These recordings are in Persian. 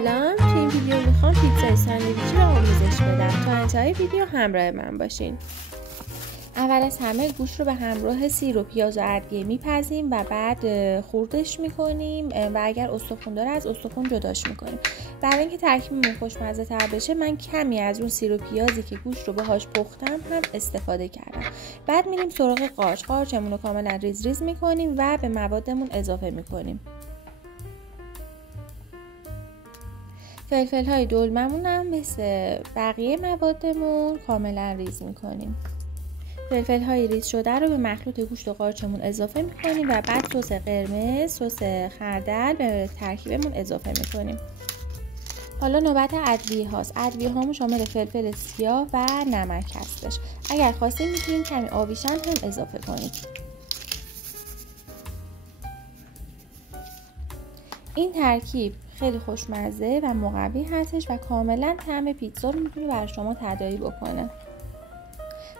سلام، توی این ویدیو میخوام پیتزای ساندویچی رو آموزش بدم. تا انتهای ویدیو همراه من باشین. اول از همه گوشت رو به همراه سیر و پیاز و ادویه میپزیم و بعد خوردش میکنیم و اگر استخون داره از استخون جداش میکنیم. برای اینکه ترکیبمون خوشمزه تر بشه من کمی از اون سیر و پیازی که گوشت رو باهاش پختم هم استفاده کردم. بعد میریم سراغ قارچمون رو کاملا ریز ریز میکنیم و به موادمون اضافه میکنیم. فلفل های دلممون هم مثل بقیه موادمون کاملا ریز میکنیم. فلفل های ریز شده رو به مخلوط گوشت و قارچمون اضافه میکنیم و بعد سس قرمز، سس خردل به ترکیبمون اضافه میکنیم. حالا نوبت ادویه هاست. ادویه هامون شامل فلفل سیاه و نمک هستش. اگر خواستید میتونید کمی آبیشن هم اضافه کنید. این ترکیب خیلی خوشمزه و مقوی هستش و کاملا طعم پیتزا رو میتونه برای شما تداعی بکنه.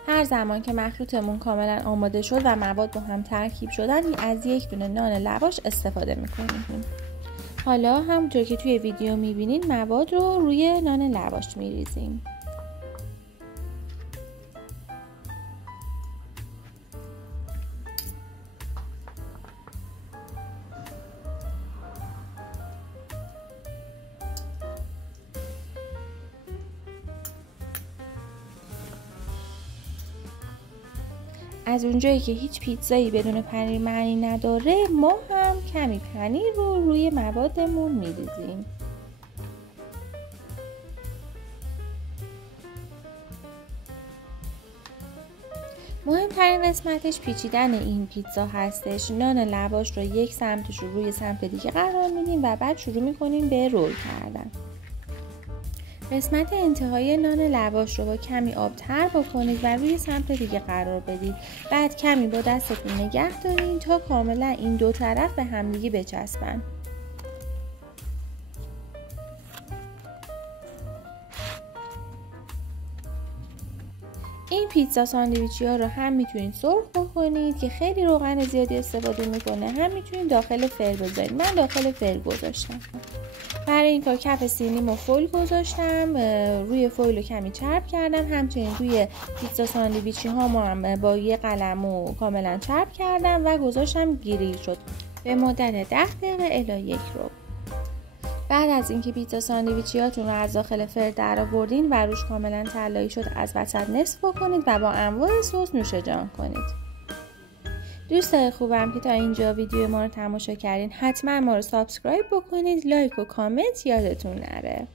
هر زمان که مخلوطمون کاملا آماده شد و مواد با هم ترکیب شدن از یک دونه نان لواش استفاده میکنیم. حالا همونطور که توی ویدیو میبینین مواد رو روی نان لواش میریزیم. از اونجایی که هیچ پیتزایی بدون پنیر معنی نداره ما هم کمی پنیر رو روی موادمون میریزیم. مهمترین قسمتش پیچیدن این پیتزا هستش. نان لواش رو یک سمتش رو روی سمت دیگه قرار میدیم و بعد شروع میکنیم به رول کردن. قسمت انتهای نان لواش رو با کمی آب تر بکنید و روی سمت دیگه قرار بدید. بعد کمی با دستتون نگه دارین تا کاملا این دو طرف به همدیگه بچسبن. این پیتزا ساندویچی ها رو هم میتونید سرخ بکنید که خیلی روغن زیادی استفاده میکنه، هم میتونید داخل فر بذارید. من داخل فر گذاشتم. برای این کار کف سینیمو فویل گذاشتم، روی فویل رو کمی چرب کردم، همچنین روی پیتزا ساندویچی ها هم با یه قلمو کاملا چرب کردم و گذاشتم گریل شد به مدت 10 دقیقه الی 1 ربع. بعد از اینکه پیتزا ساندویچیاتون رو از داخل فر در آوردین و روش کاملا طلایی شد از وسط نصف بکنید و با انواع سس نوش جان کنید. دوستای خوبم که تا اینجا ویدیو ما رو تماشا کردین حتما ما رو سابسکرایب بکنید، لایک و کامنت یادتون نره.